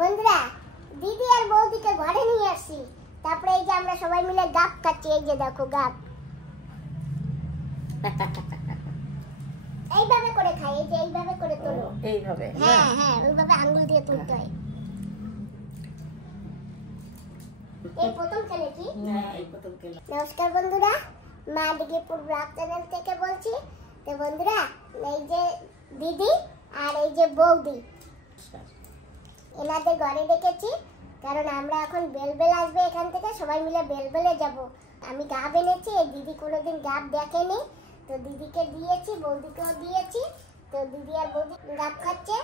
বন্ধুরা দিদি আর বৌদিকে ঘরে নিয়ে আসছি, তারপরে এই যে আমরা সবাই মিলে গাপ খাচ্ছি। এই যে দেখো গাপ এইভাবে করে খাই, এই যে এইভাবে করে তোলো, এইভাবে। হ্যাঁ হ্যাঁ ওইভাবে আঙ্গুল দিয়ে তুলতে হয়। এই প্রথম খেলে কি? হ্যাঁ এই প্রথম খেলা। নমস্কার বন্ধুরা, মা দিগিপুর ব্লগ চ্যানেল থেকে বলছি। তো বন্ধুরা এই যে দিদি আর এই যে বৌদি, এনাদের ঘরে ডেকেছি কারণ আমরা এখন বেলবেল আসবে এখান থেকে, সবাই মিলে বেলবেলে যাব। আমি গাব এনেছি, এই দিদি কোনোদিন গাব দেখেনি, তো দিদিকে দিয়েছি, বৌদিকেও দিয়েছি। তো দিদি আর বৌদি গাব খাচ্ছে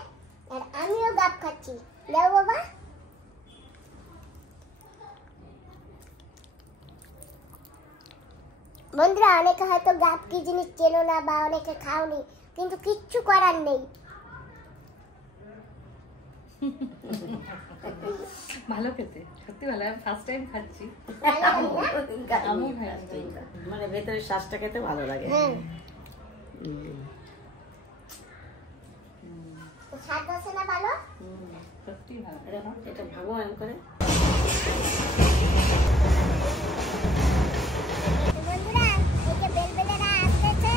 আর আমিও গাব খাচ্ছি। দাও বাবা। বন্ধুরা অনেকে হয়তো গাব কি জিনিস চেনো না বা অনেকে খাওনি, কিন্তু কিচ্ছু করার নেই। ভালো খেতে, সত্যি ভালো। আমি ফার্স্ট টাইম খাচ্ছি। মানে ভেতরের শ্বাসটা খেতে ভালো লাগে। স্বাদ আছে না ভালো? সত্যি ভালো। এটা ভাগো এম করে। বন্ধুরা এই যে বেলবেলেরা আসতেছে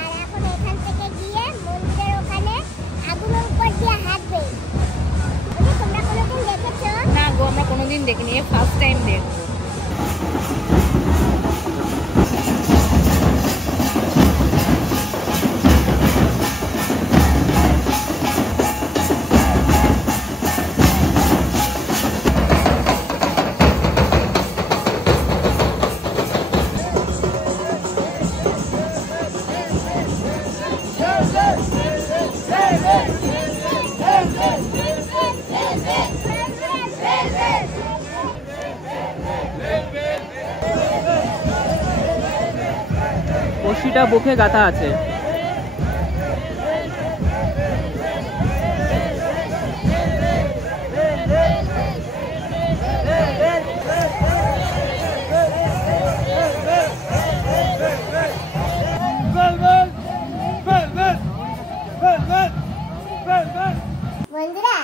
আর এখন এখান থেকে গিয়ে মন্দিরের ওখানে আগুনের উপর দিয়ে হাঁটবে। তোমরা কোনোদিন দেখেছো? না গো, আমরা কোনোদিন দেখিনি, ফার্স্ট টাইম দেখবো। রশিটা বুকে গাঁথা আছে। বন্ধুরা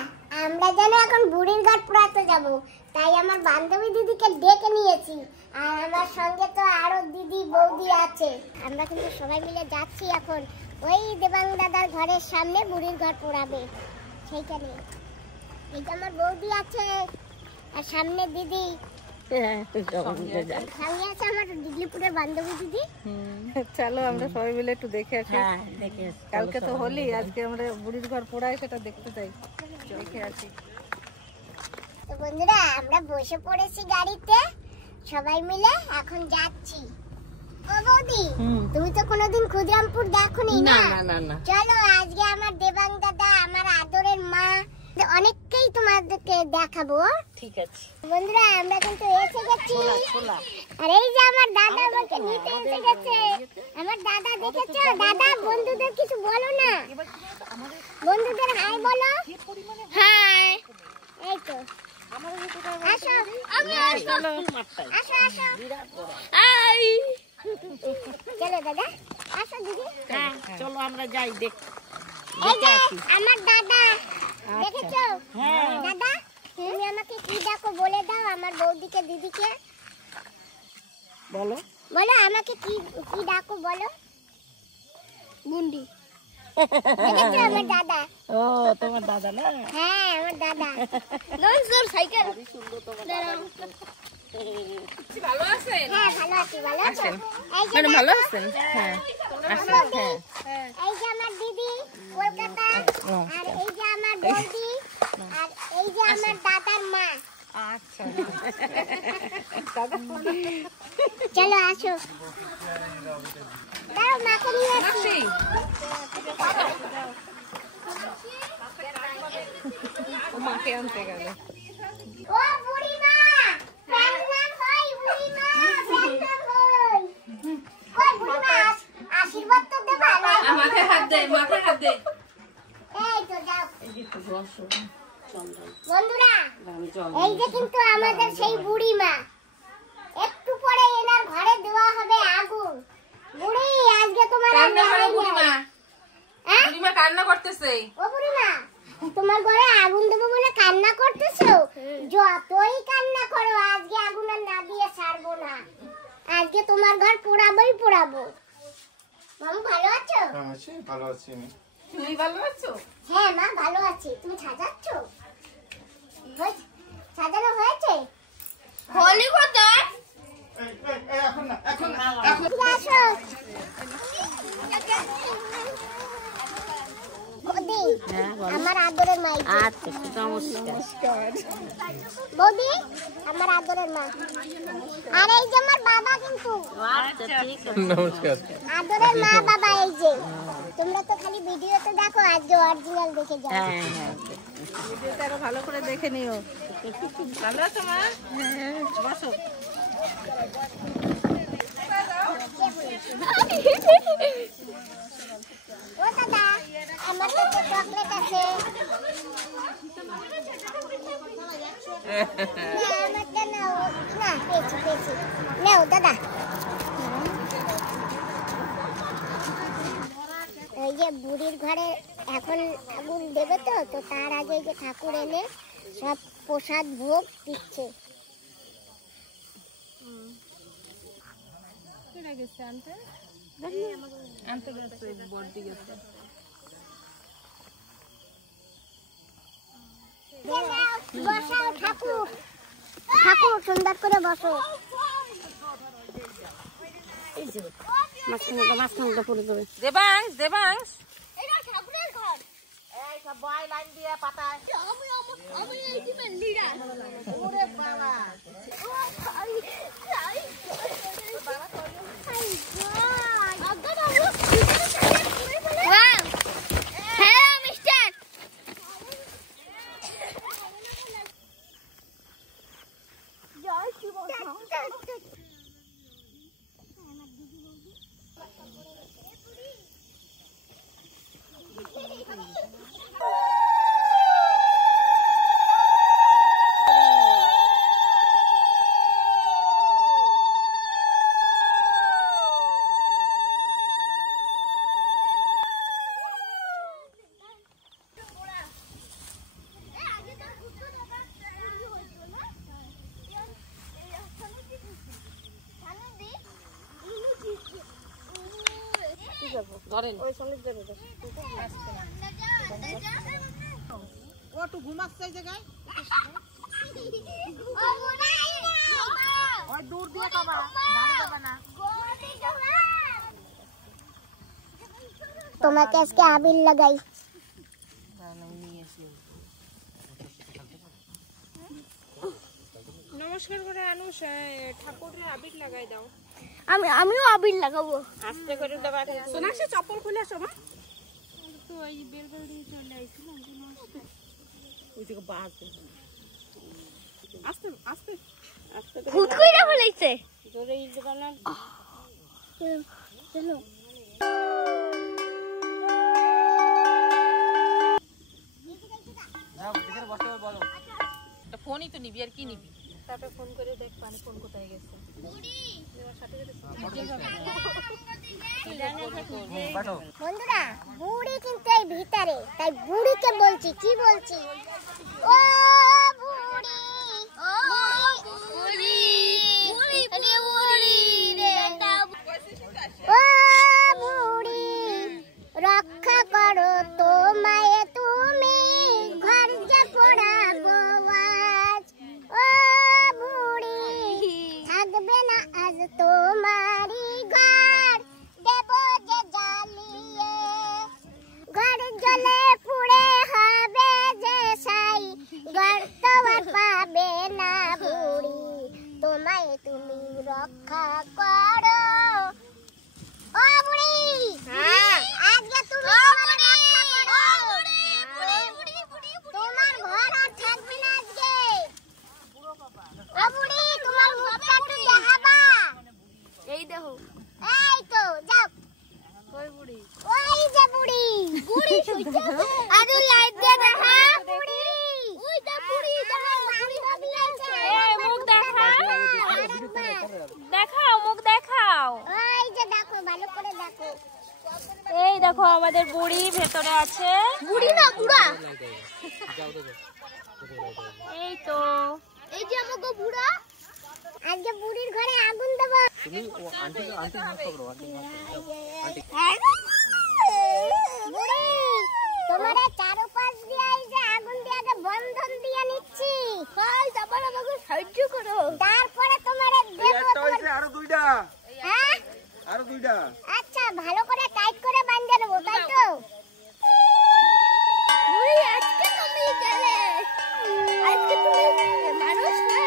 আমরা যেন এখন বুড়ির ঘাট পোড়াতে যাব, তাই আমার বান্ধবী দিদিকে ডেকে নিয়েছি। আর আমার সঙ্গে তো আরো দিদি বৌদি আছে। আমরা কিন্তু সবাই মিলে যাচ্ছি এখন ওই দেবাং দাদার ঘরের সামনে বুড়ির ঘাট পোড়াবে সেইখানে। এই যে আমার বৌদি আছে আর সামনে দিদি, সঙ্গে আছে আমার দিগলিপুরের বান্ধবী দিদি। চলো আমরা সবাই মিলে একটু দেখে আসি। হ্যাঁ দেখে আসি। কালকে তো হোলি, আজকে আমরা বুড়ির ঘর পোড়াই সেটা দেখতে চাই, দেখে আসি। তো বন্ধুরা আমরা বসে পড়েছি গাড়িতে সবাই মিলে, এখন যাচ্ছি। ও বৌদি, তুমি তো কোনোদিন ক্ষুদিরামপুর দেখোনি না? না। চলো আজকে আমার দেবাং দাদা, আমার আদরের মা, অনেককেই তোমাদেরকে দেখাবো। ঠিক আছে বন্ধুরা আমরা কিন্তু এসে গেছি। আর এই যে আমার দাদা আমাকে নিতে এসে গেছে। আমার দাদা দেখেছো? দাদা বন্ধুদের কিছু বলো না, বন্ধুদের হাই বলো। হাই। এই তো আসো, আসো আসো আসো। হাই। চলো দাদা, আসো দিদি। হ্যাঁ চলো আমরা যাই দেখ। এই যে আমার দাদা, দেখেছো? দাদা তুমি আমাকে কি ডাকো বলে দাও, আমার বৌদিকে দিদিকে বলো। বলো আমাকে কি কি ডাকো বলো। গুন্ডি। দেখেছো আমার দাদা? ও তোমার দাদা না? হ্যাঁ আমার দাদা। নমস্কার সাইকেল। ভালো আছেন? হ্যাঁ ভালো আছি। ভালো আছেন? ম্যাডাম ভালো আছেন? হ্যাঁ হ্যাঁ। এই যে আমার দিদি কলকাতা, আর এই যে আমার বৌদি, আর এই যে আমার দাদার মা। আচ্ছা চলো আসো। দাও মাকে নিয়ে আসি। মাকে আনতে গেল। ও বুড়িমা, প্রেগন্যান্ট হই বুড়িমা, প্রেগন্যান্ট হই। কই বুড়িমা আশীর্বাদ তো দেবা না? মাথায় হাত দে, মাথায় হাত দে। এই তো যাও। বন্ধুরা আমি চল। এই যে কিন্তু আমাদের সেই বুড়িমা, একটু পরে এনার ঘরে দেওয়া হবে আগুন। বুড়ি আজকে তোমার বুড়িমা কান্না করতেছে। ও বুড়িমা তোমার ঘরে আগুন দেবো বলে কান্না করতেছ? যতই কান্না করো আজকে আগুন আর না দিয়ে ছাড়বো না। আজকে তোমার ঘর পোড়াবোই পোড়াবো। মামু ভালো আছো? হ্যাঁ আছি, ভালো আছি আমি। তুমি ভালো আছো? হ্যাঁ মা ভালো আছি। তুমি সাজাচ্ছ? সাজানো হয়েছে? হোলি কোথায়? এখন না, এখন না, আসো। বৌদি, আমার আদরের মা। আচ্ছা নমস্কার। বৌদি, আমার আদরের মা। আর এই যে আমার বাবা কিন্তু। আচ্ছা ঠিক আছে। নমস্কার। আদরের মা বাবা এই যে। তোমরা তো খালি ভিডিওতে দেখো, আজকে অরিজিনাল দেখে যাও। হ্যাঁ হ্যাঁ ভিডিওটা আরো ভালো করে দেখে নিও। ভালো আছো মা? বসো। ও দাদা, আমার কাছে চকলেট আছে। আমারটা নাও। না, পেয়েছি। নাও দাদা। এই যে বুড়ির ঘরে এখন আগুন দেবে তো তার আগে যে ঠাকুর এনে সব প্রসাদ ভোগ দিচ্ছে। বসাও ঠাকুর, ঠাকুর সুন্দর করে বসো। মাঝখানটা পড়ে যাবে। দেবাংশ এটা ঠাকুরের ঘর। এই সব বয় লাইন দিয়ে পাতায়। আমি এই টিমের লিডার। ওরে বাবা, হ্যালো মিস্টার। জয় শিব। ধরেন ও তো ঘুমাচ্ছে এই জায়গায়। ওই দূর দিয়ে খাবা, ধারে যাবে না। তোমাকে আজকে আবির লাগাই। নমস্কার করে আনুষ, ঠাকুরের আবির লাগাই দাও। আমিও আবির লাগাবো। আস্তে করে দেবা। সোনাক্ষী চপ্পল খুলে আসো মা। তো এই বেলবেল দিয়ে চলে আইছিলাম। ওই থেকে বাদ আস্তে আস্তে আস্তে খুদ কইরা বলাইছে। জোরে দেবা না। চলো। ফোনই তো নিবি, আর কি নিবি? তারপরে ফোন করে দেখ পানি ফোন কোথায় গেছে। বন্ধুরা, বুড়ি কিন্তু এই ভিতরে, তাই বুড়িকে বলছি। কি বলছি? ও বুড়ি, ও বুড়ি, বুড়ি বুড়ি রে, ও বুড়ি, রক্ষা করো তোমায় তুমি, ঘর যে পোড়াবো আজ। ও বুড়ি, থাকবে না আজ তোমারি ঘর, দেব যে জ্বালিয়ে, ঘর জ্বলে পুড়ে হবে যে ছাই, ঘর তো আর পাবে না বুড়ি, তোমায় তুমি রক্ষা করো। ও বুড়ি, আজকে তুমি তোমার রক্ষা করো। তোমার ঘর আর থাকবে না আজকে। ও বুড়ি, তোমার মুখটা একটু দেখাবা। এই দেখো। এই তো যাও। ওই বুড়ি, ওই যে বুড়ি, বুড়ি শুইছে। আরে লাইট দিয়ে দেখা বুড়ি। ওই যে বুড়ি, তোমার বান্ধবী আছে। এই মুখ দেখাও, দেখাও মুখ দেখাও। ওই যে দেখো, ভালো করে দেখো। এই দেখো আমাদের বুড়ি ভেতরে আছে। বুড়ি না বুড়া। এই তো এই যে আমাকে বুড়া আজকে বুড়ির ঘরে আগুন দেব তুমি আন্টি হাত পকড়ো আন্টি বুড়ি তোমারে চারপাশ দিয়ে এই যে আগুন দিয়ে আগে বন্ধন দিয়ে নিচ্ছি কই তারপর আমাকে সাহায্য করো তারপরে তোমারে দেব একটা হইছে আরো দুইটা হ্যাঁ আরো দুইটা আচ্ছা ভালো করে টাইট করে বাঁধে নেব তাই তো বুড়ি আজকে তুমি গেলে আজকে তুমি মানুষ না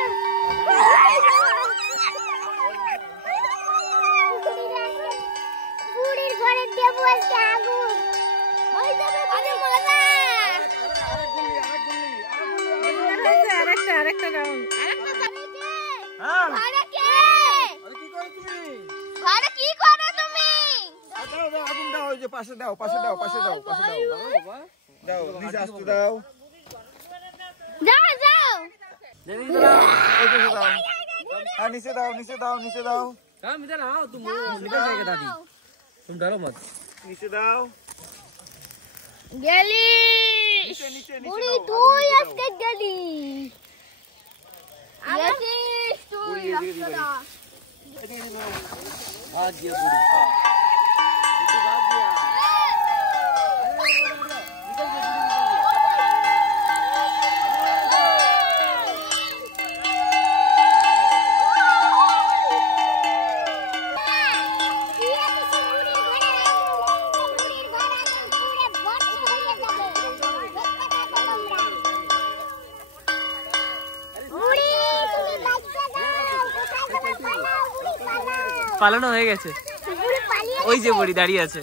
বুড়ির ঘরে দেব আজকে আগুন ওই যাবে ভালো মজা আরেকটা রাউন্ড হ্যাঁ ঘরে কে আরে কি করো তুমি ঘরে কি করো তুমি দাও দাও আগুন দাও ওই যে পাশে দাও দাও নিচে আসতে দাও যাও যাও ওই যে দাও আর নিচে দাও काम इधर आओ तुम निकल जाएगा दादी तुम डरो मत নিচে দাও গেলি নিচে বুড়ি তুই আজকে গেলি গেছিস তুই রাস্তাটা भाग गया बूढ़ी भाग गया পালানো হয়ে গেছে ওই যে বুড়ি দাঁড়িয়ে আছে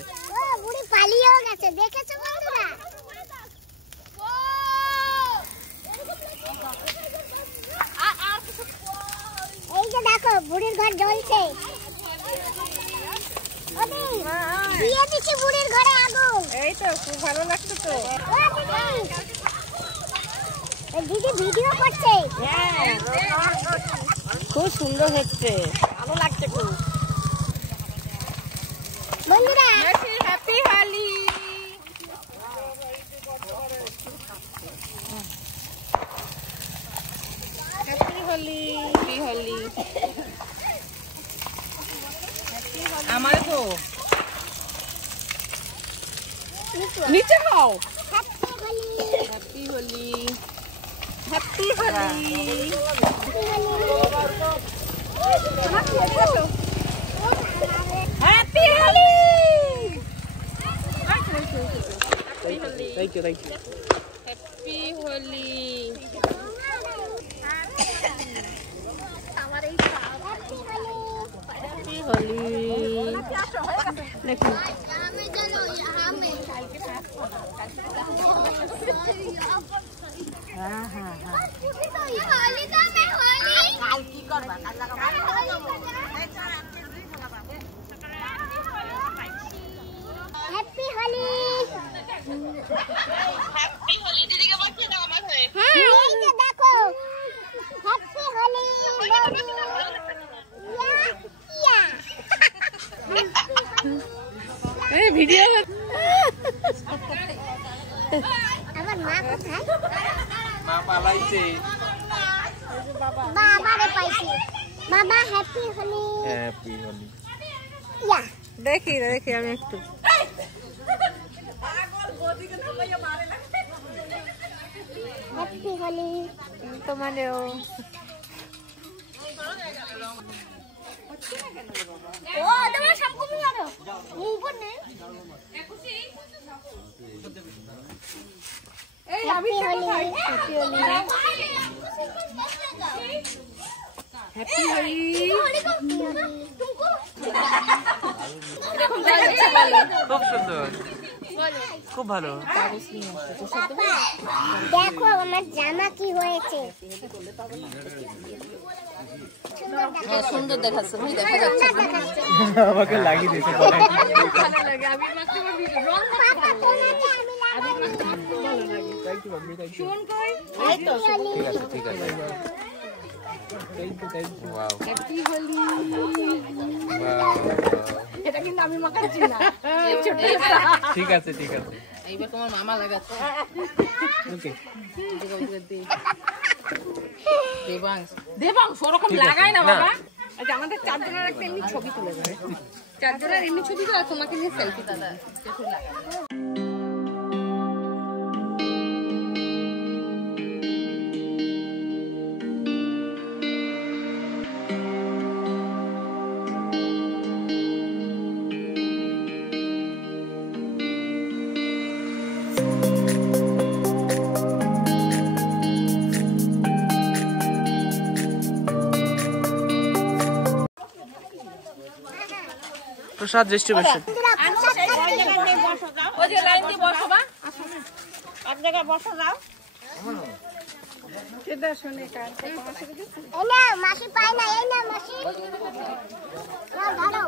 বুড়ি পালিয়েও গেছে দেখেছো বন্ধুরা এই যে দেখো বুড়ির ঘর জ্বলছে দিয়ে দিচ্ছি বুড়ির ঘরে আগুন এই তো খুব ভালো লাগছে তো দিদি ভিডিও করছে খুব সুন্দর হচ্ছে ভালো লাগছে খুব বন্ধুরা হ্যাপি হোলি হ্যাপি হোলি আমার তো নিচে হও happy Holi happy Holi thank you happy Holi happy Holi দেখুন হ্যাপি হোলি হ্যাপি হোলি দিদিকে বলছি না আমার হয়ে হ্যাঁ এই যে দেখো হ্যাপি হোলি ইয়া এই ভিডিও আমার মা কোথায় মা পালাইছে বাবারে পাইছি বাবা হ্যাপি হোলি হ্যাপি হোলি ইয়া দেখি আমি একটু হ্যাপি হোলি তোমাদেরও ও তোমার সব কমে গেল উপর নে এই আমি হ্যাপি হোলি হ্যাপি হোলি খুব সুন্দর খুব ভালো দেখো আমার জামা কি হয়েছে সুন্দর দেখাচ্ছে দেখা যাচ্ছে আমাকে লাগিয়ে দিয়েছে রং পাতা তোমাকে আমি লাগাবো এই তো ঠিক আছে Wow. হ্যাপি হোলি। Wow. এটা কিন্তু আমি মাখাচ্ছি না, ঠিক আছে ঠিক আছে। এইবার তোমার মামা লাগাচ্ছে। ওকে দেবাংশ ওরকম লাগায় না বাবা। আচ্ছা আমাদের চারজনের একটা এমনি ছবি তুলে দেবে, চারজনের এমনি ছবি তুলে তোমাকে নিয়ে সেলফি দাদা লাগায়। প্রসাদ ডিস্ট্রিবিউশন। ওই যে লাইন দিয়ে বসো বা, এক জায়গায় বসো যাও। এই না মাসি পায় না, এই না মাসি ধরো।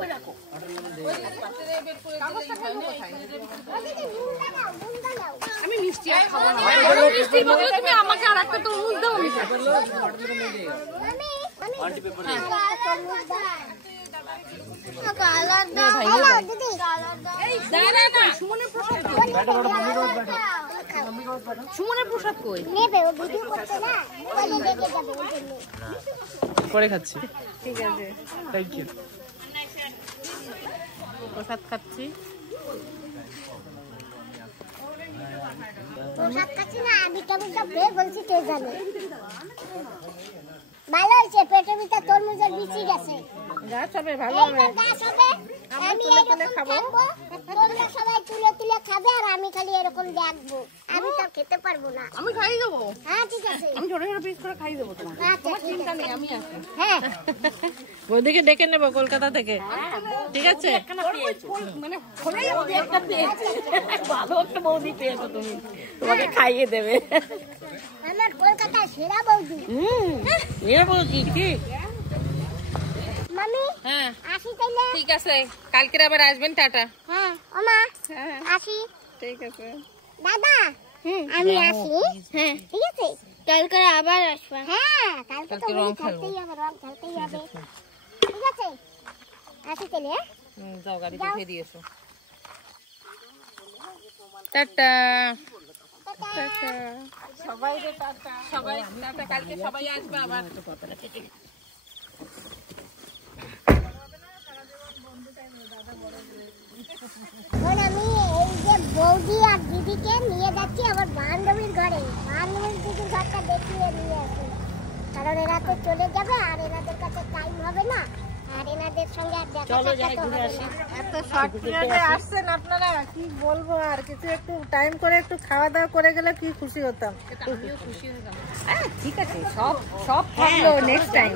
আমি মিষ্টি আর খাবো না। মিষ্টির বদলে তুমি আমাকে আর একটা তরমুজ দাও। কালার দাও, হ্যালো দিদি সুমনের প্রসাদ সুমনের প্রসাদ কই? নেবে, ও ভিডিও করছে না, তাহলে দেখে যাবে ওই জন্য। পরে খাচ্ছি। ঠিক আছে, থ্যাংক ইউ। প্রসাদ খাচ্ছি। প্রসাদ খাচ্ছি না, ভিটামিনটা খেয়ে বলছি কে জানে। ভালো হয়েছে, পেটের ভিতর তরমুজের বিচি গেছে। গাছ হবে ভালো হবে। এইবার গাছ হবে, আমি এরকম থাকবো, তোমরা সবাই তুলে তুলে খাবে আর আমি খালি এরকম দেখবো। আমি তো খেতে পারবো না। আমি খাই দেবো, হ্যাঁ ঠিক আছে, আমি ছোট ছোট পিস করে খাই দেবো তোমার। আচ্ছা তোমার ঠিক চিন্তা আছে। নেই, আমি আছি। হ্যাঁ ওইদিকে ডেকে নেবো কলকাতা থেকে, ঠিক আছে? মানে হলেই বৌদি একটা পেয়েছে, ভালো একটা বৌদি পেয়েছো তুমি, তোমাকে খাইয়ে দেবে। আমার কলকাতার সেরা বৌদি। এ বৌদি ঠিক। মামি হ্যাঁ আসি তাইলে। ঠিক আছে, কালকে আবার আসবেন। টাটা। হ্যাঁ ওমা হ্যাঁ আসি। ঠিক আছে। দাদা আমি আসি। হ্যাঁ ঠিক আছে, কালকে আবার আসবো। হ্যাঁ কালকে তো রং খেলতেই হবে, রং খেলতেই হবে। ঠিক আছে আসি তাইলে। যাও গাড়ি উঠিয়ে দিয়েছো। টাটা। টাটা সবাই রে, টাটা সবাই, টাটা। কালকে সবাই আসবে আবার। এখন আমি এই যে বৌদি আর দিদিকে নিয়ে যাচ্ছি আমার বান্ধবীর ঘরে। বান্ধবীর দিদির ঘরটা দেখিয়ে নিয়ে আসি, কারণ এরা তো চলে যাবে আর এনাদের কাছে টাইম হবে না, আর এনাদের সঙ্গে আর দেখা সাক্ষাৎ হবে না। এত শর্ট পিরিয়ডে আসছেন আপনারা, কি বলবো আর। কিছু একটু টাইম করে একটু খাওয়া দাওয়া করে গেলে কি খুশি হতাম। আমিও খুশি হতাম। হ্যাঁ ঠিক আছে, সব সব থাকলো নেক্সট টাইম।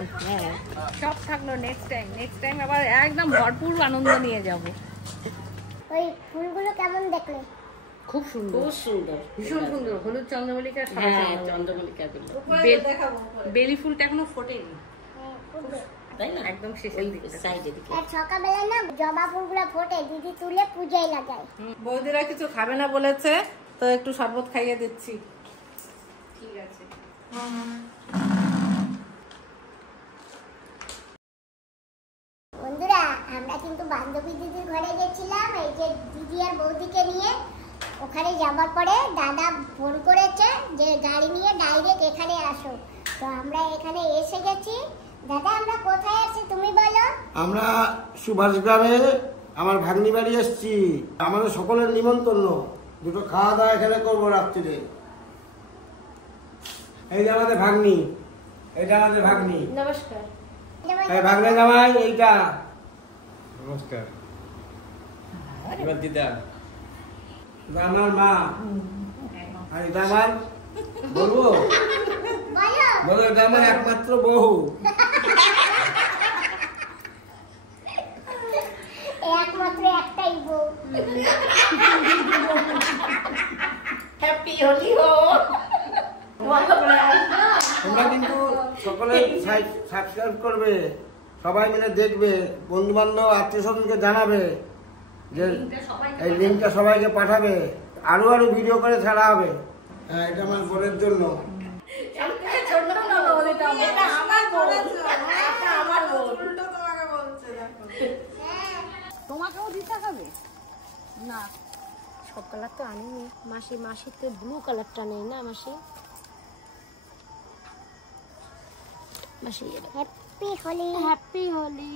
সব থাকলো নেক্সট টাইম। নেক্সট টাইম আবার একদম ভরপুর আনন্দ নিয়ে যাব। ওই ফুলগুলো কেমন দেখলে? খুব সুন্দর, খুব সুন্দর, ভীষণ সুন্দর। হলুদ চন্দ্রমল্লিকা, চন্দ্রমল্লিকা বেলি ফুলটা এখনো ফোটেনি, তাই না? একদম শেষের দিকে, সাইডের দিকে। আর সকালবেলা না জবা ফুলগুলো ফোটে, দিদি তুলে পূজায় লাগায়। বৌদিরা কিছু খাবে না বলেছে, তো একটু শরবত খাইয়ে দিচ্ছি। ঠিক আছে। বন্ধুরা আমরা কিন্তু বান্ধবী দিদির ঘরে গেছিলাম এই যে দিদি আর বৌদিকে নিয়ে। ওখানে যাবার পরে দাদা ফোন করেছে যে গাড়ি নিয়ে ডাইরেক্ট এখানে আসো, তো আমরা এখানে এসে গেছি। দাদা আমরা কোথায় আছি তুমি বলো? আমরা সুভাষ গ্রামে আমার ভাগ্নি বাড়ি এসছি। আমাদের সকলের নিমন্ত্রণ, দুটো খাওয়া দাওয়া এখানে করবো রাত্রিরে। এই যে আমাদের ভাগ্নি, এটা আমাদের ভাগ্নি। নমস্কার। এই ভাগ্নে জামাই এইটা। নমস্কার। এবার দিদা। এটা আমার মা, আর এটা আমার বলবো বলো, এটা আমার একমাত্র বউ। একমাত্র একটাই বউ। হ্যাপি হোলি হো। তোমরা কিন্তু সকলে সাবস্ক্রাইব করবে, সবাই মিলে দেখবে, বন্ধু বান্ধব আত্মীয় স্বজনকে জানাবে, যে এই লিঙ্কটা সবাইকে পাঠাবে, আরো আরো ভিডিও করে ছাড়া হবে। হ্যাঁ এটা আমার বোনের জন্য। আমার না সব কালার তো আনিনি মাসির তো ব্লু কালারটা নেই না মাসি হ্যাপি হোলি হ্যাপি হোলি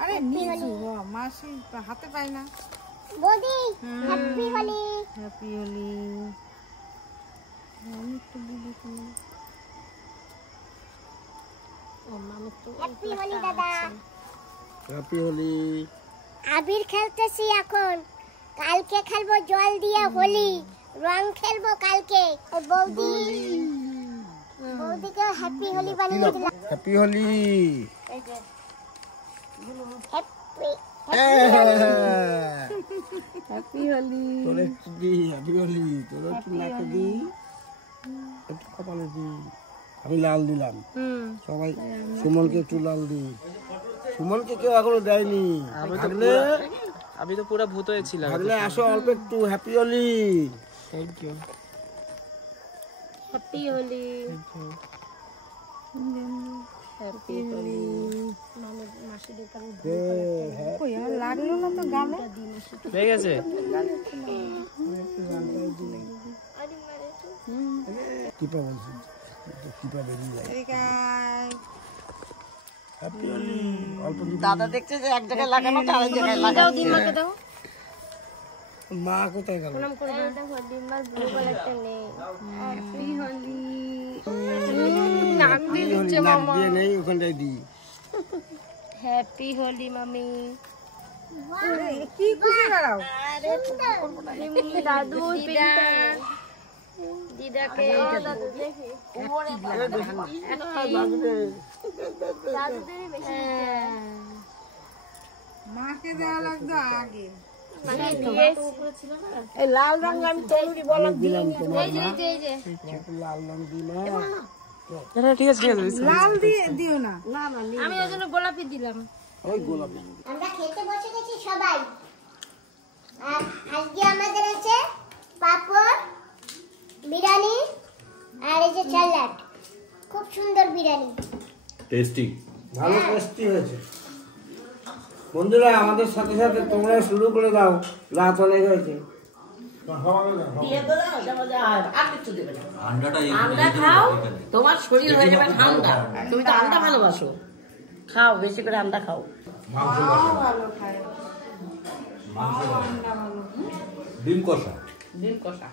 আরে নিচু মাসি হাতে পাই না বৌদি হ্যাপি হোলি হ্যাপি হোলি আমি একটু দিদি ও মামা তো হ্যাপি হোলি দাদা হ্যাপি হোলি। আবির খেলতেছি এখন কালকে খেলবো জল দিয়ে হোলি রং খেলবো কালকে বৌদিকে হ্যাপি হোলি বানিয়ে দিলাম হ্যাপি হোলি। হ্যাপি হোলি তোরে দি হ্যাপি হোলি তোরে একটু নাকে দি একটু কপালে দি আমি লাল দিলাম সবাই সুমনকে একটু লাল দি সুমনকে কেউ এখনো দেয়নি থাকলে আমি তো পুরো ভূত হয়েছিলাম থাকলে আসো অল্প একটু happy Holi. Thank you happy Holi happy Holi মাসি দোকানে কই আর লাগলো না তো গালে হয়ে গেছে টিপা বলছি টিপা বেরিয়ে যায় হ্যাপি হোলি অল্প দাদা দেখছে যে এক জায়গায় লাগানো আরেক জায়গায় লাগানো দিমাকে দাও মা কোথায় গেল প্রণাম করে দাও দিমার ব্লু কালারটা নেই হ্যাপি হোলি নাক দিয়ে দিচ্ছে মামা দিয়ে নেই ওখানটায় দি হ্যাপি হোলি মামি কি খুশি দাঁড়াও দাদু দিদাকে মাকে দেওয়া লাগতো আগে লাল রঙ আমি তৈরি বললাম দিলাম তোমার মা একটু লাল রং দি মা ঠিক আছে লাল দিয়ে দিও না আমি ওই জন্য গোলাপি দিলাম ওই গোলাপি। আমরা খেতে বসে গেছি সবাই আর আজকে আমাদের আছে পাপড় বিরিয়ানি আর এই যে স্যালাড খুব সুন্দর বিরিয়ানি টেস্টি ভালো টেস্টি হয়েছে। বন্ধুরা আমাদের সাথে সাথে তোমরা শুরু করে দাও রাত অনেক হয়েছে দিয়ে দাও আর কিছু দেবে না আন্ডাটা আন্ডা খাও তোমার শরীর হয়ে যাবে ঠান্ডা তুমি তো আন্ডা ভালোবাসো খাও বেশি করে আন্ডা খাও ডিম কষা ডিম কষা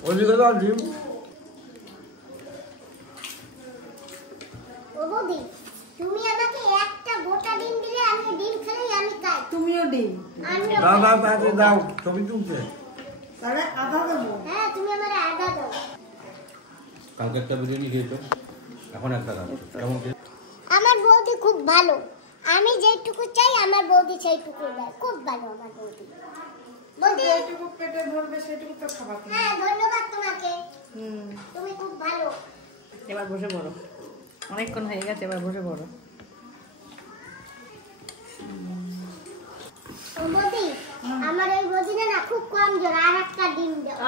ওদিকে দাও ডিম ও বৌদি তুমি আমাকে একটা গোটা ডিম দিলে আমি ডিম খেলেই আমি খাই তুমিও ডিম আমি দাও দাও তাড়াতাড়ি দাও ছবি তুলছে তাহলে আধা দেবো হ্যাঁ তুমি আমারে আদা দাও কালকে একটা বিরিয়ানি খেয়েছো এখন একটা খাচ্ছো কেমন আমার বৌদি খুব ভালো আমি যেটুকু চাই আমার বৌদি সেইটুকু দেয় খুব ভালো আমার বৌদি বৌদি যেটুকু পেটে ধরবে সেটুকু তো খাবার হ্যাঁ ধন্যবাদ তোমাকে তুমি খুব ভালো এবার বসে পড়ো অনেকক্ষণ হয়ে গেছে এবার বসে পড়ো ও বৌদি আমার এই বৌদিটা না খুব কম জোর আর একটা ডিম দাও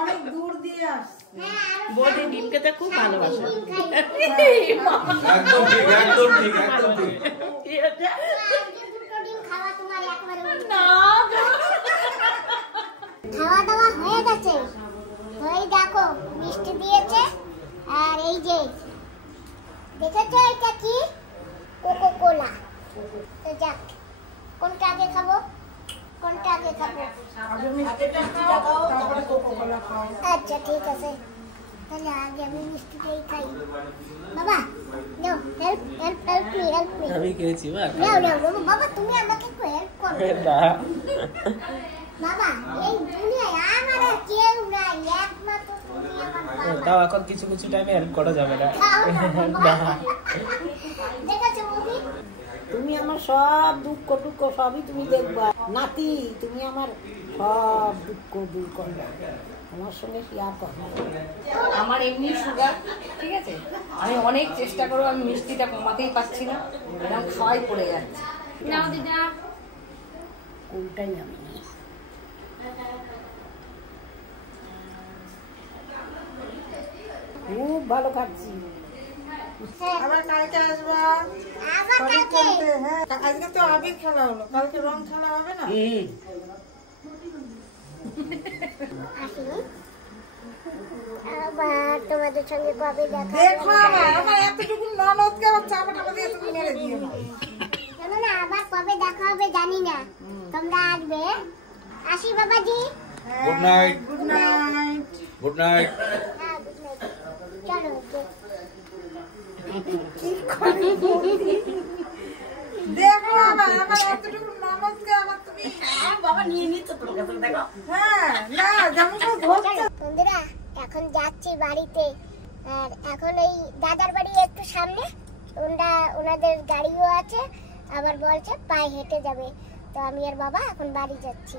অনেক দূর দিয়ে আসছে হ্যাঁ আরো বৌদি ডিম খেতে খুব ভালোবাসে ডিম খাই একদম ঠিক একদম ঠিক একদম ঠিক আজকে দুটো ডিম খাওয়া তোমার একবারে খাওয়া দাওয়া হয়ে গেছে ওই দেখো মিষ্টি দিয়েছে আর এই যে দেখেছো এটা কি কোকো কোলা তো যাক কোনটা আগে খাবো আচ্ছা ঠিক আছে তাহলে আগে আমি মিষ্টিটাই খাই বাবা নাও হেল্প মি আমি খেয়েছি নাও বাবা তুমি আমাকে একটু হেল্প করো বাবা এই দুনিয়ায় আমার আর কেউ নাই একমাত্র তুমি আমার বাবা তাও এখন কিছু কিছু টাইমে হেল্প করা যাবে না দেখেছো মুভি তুমি আমার সব দুঃখ টুক্ষ সবই তুমি দেখবা নাতি তুমি আমার সব দুঃখ দূর করবে আমার সঙ্গে শেয়ার করবে আমার এমনি সুগার ঠিক আছে আমি অনেক চেষ্টা করবো আমি মিষ্টিটা কমাতেই পারছি না এরকম খাওয়াই পড়ে যাচ্ছে নাও দিদা কোনটাই আমি নিই খুব ভালো খাচ্ছি আবার কালকে আসবা আবার সবই কালকে খেলতে। হ্যাঁ আজকে তো আবির খেলা হলো, কালকে রং খেলা হবে না? আসি আবার তোমাদের সঙ্গে কবে দেখা দেখো আমার এতটুকু ননদকে আবার চাপা টাপা দিয়ে তুমি মেরে দিও না। জানো না আবার কবে দেখা হবে জানি না, তোমরা আসবে। আসি বাবাজি। Good night. Good night. Good night. হ্যাঁ গুড নাইট। চলো দেখো আমার এতটুকু ননদকে আবার তুমি বাবা নিয়ে নিচ্ছ তোর কাছে দেখো। হ্যাঁ না যেমন সব ধরছে। বন্ধুরা এখন যাচ্ছি বাড়িতে, আর এখন এই দাদার বাড়ি একটু সামনে, ওনাদের গাড়িও আছে, আবার বলছে পায়ে হেঁটে যাবে, তো আমি আর বাবা এখন বাড়ি যাচ্ছি।